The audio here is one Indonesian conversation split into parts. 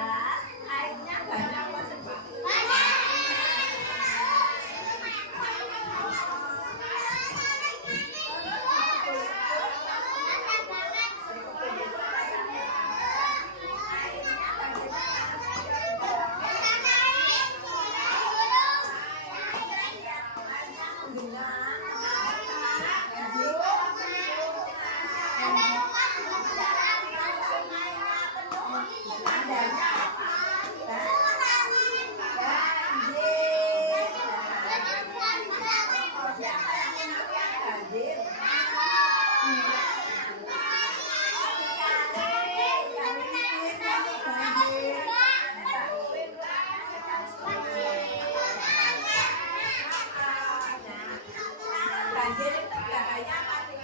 gelas, airnya banyak apa sedikit? Banjir itu bahaya mati.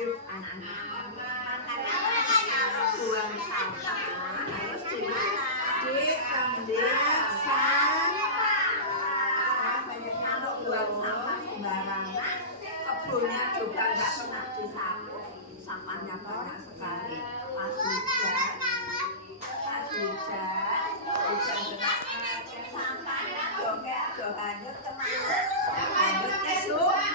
Yuk anak-anak, kalau buang sampah harus di mana? Di tempat sampah. Kalau buang sampah sembarangan, kebunnya juga nggak pernah disapu, sampahnya banyak sekali. Pas hujan deras, sampahnya dongeng hanyut kemana? Hanyut ke sungai.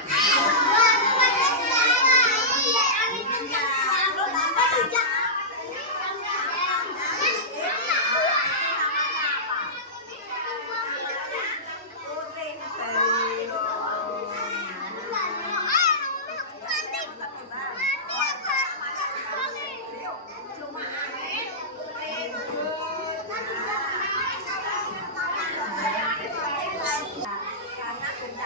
Karena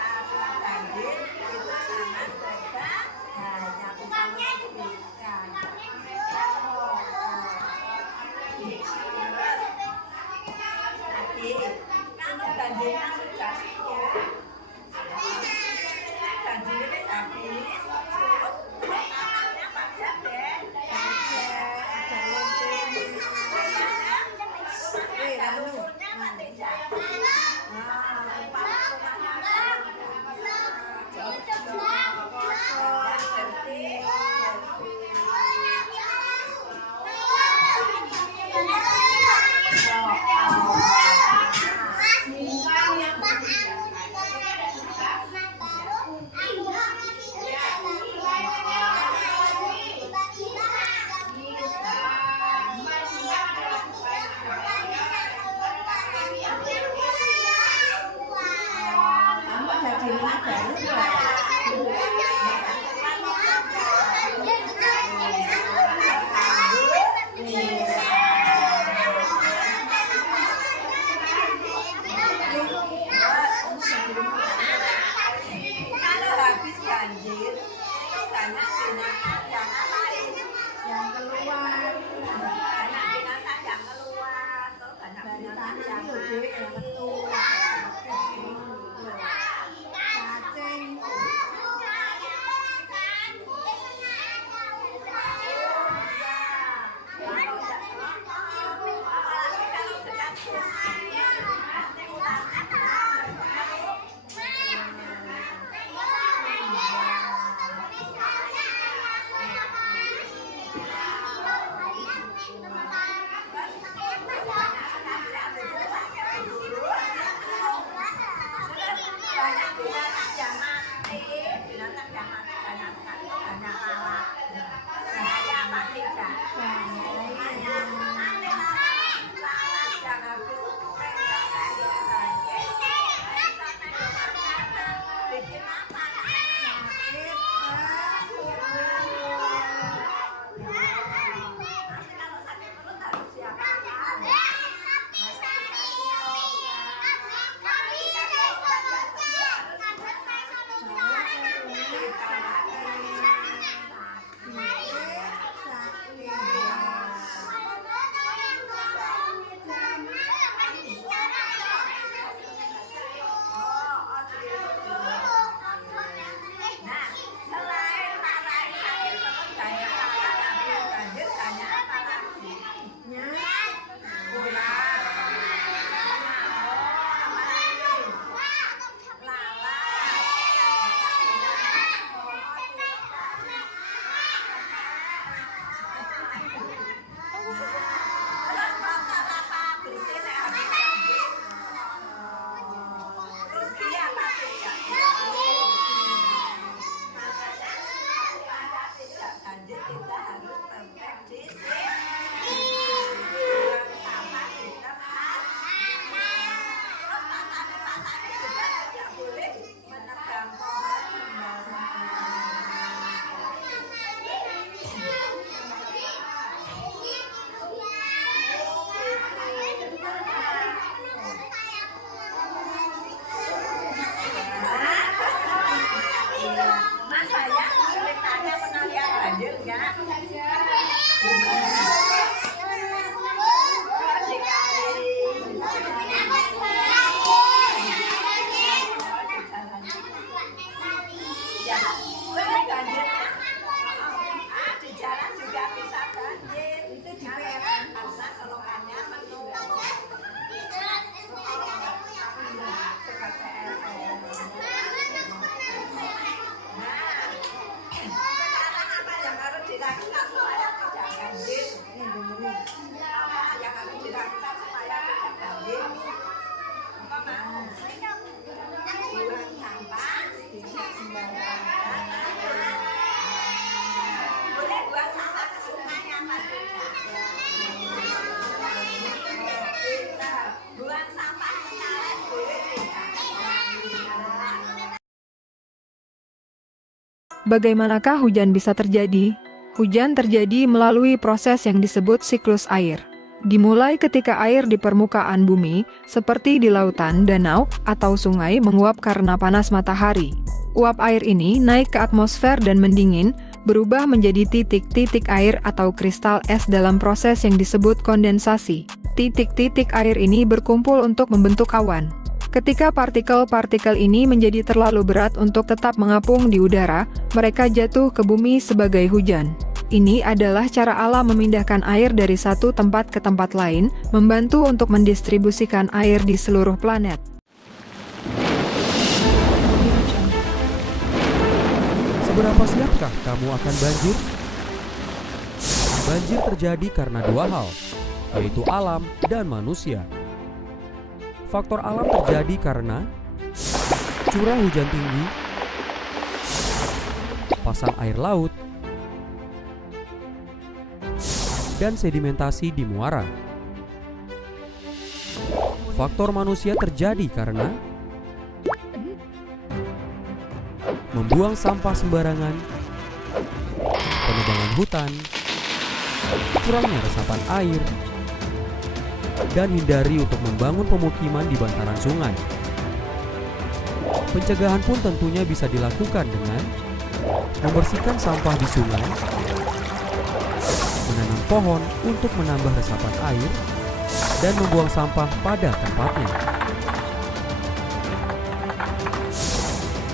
dilakukan supaya tidak banjir. Apa yang harus dilakukan supaya tidak banjir? Apa mau? Buang sampah sembarangan. Boleh buang sampah ke sungai apa tidak? Tidak. Buang sampah ke kali boleh tidak? Bagaimanakah hujan bisa terjadi? Hujan terjadi melalui proses yang disebut siklus air. Dimulai ketika air di permukaan bumi, seperti di lautan, danau, atau sungai menguap karena panas matahari. Uap air ini naik ke atmosfer dan mendingin, berubah menjadi titik-titik air atau kristal es dalam proses yang disebut kondensasi. Titik-titik air ini berkumpul untuk membentuk awan. Ketika partikel-partikel ini menjadi terlalu berat untuk tetap mengapung di udara, mereka jatuh ke bumi sebagai hujan. Ini adalah cara alam memindahkan air dari satu tempat ke tempat lain, membantu untuk mendistribusikan air di seluruh planet. Seberapa siapkah kamu akan banjir? Banjir terjadi karena dua hal, yaitu alam dan manusia. Faktor alam terjadi karena curah hujan tinggi, pasang air laut, dan sedimentasi di muara. Faktor manusia terjadi karena membuang sampah sembarangan, penebangan hutan, kurangnya resapan air, dan hindari untuk membangun pemukiman di bantaran sungai. Pencegahan pun tentunya bisa dilakukan dengan membersihkan sampah di sungai, menanam pohon untuk menambah resapan air, dan membuang sampah pada tempatnya.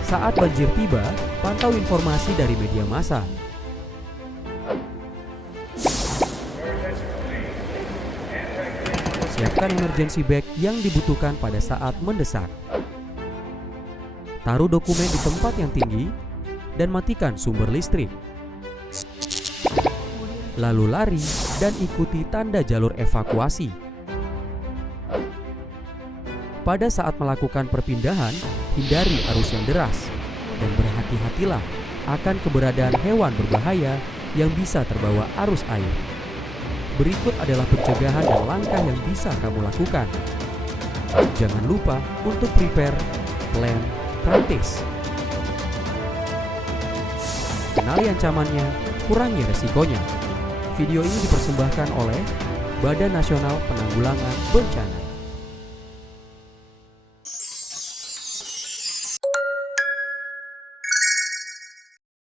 Saat banjir tiba, pantau informasi dari media massa. Siapkan emergency bag yang dibutuhkan pada saat mendesak. Taruh dokumen di tempat yang tinggi dan matikan sumber listrik. Lalu lari dan ikuti tanda jalur evakuasi. Pada saat melakukan perpindahan, hindari arus yang deras dan berhati-hatilah akan keberadaan hewan berbahaya yang bisa terbawa arus air. Berikut adalah pencegahan dan langkah yang bisa kamu lakukan. Jangan lupa untuk prepare, plan, practice. Kenali ancamannya, kurangi resikonya. Video ini dipersembahkan oleh Badan Nasional Penanggulangan Bencana.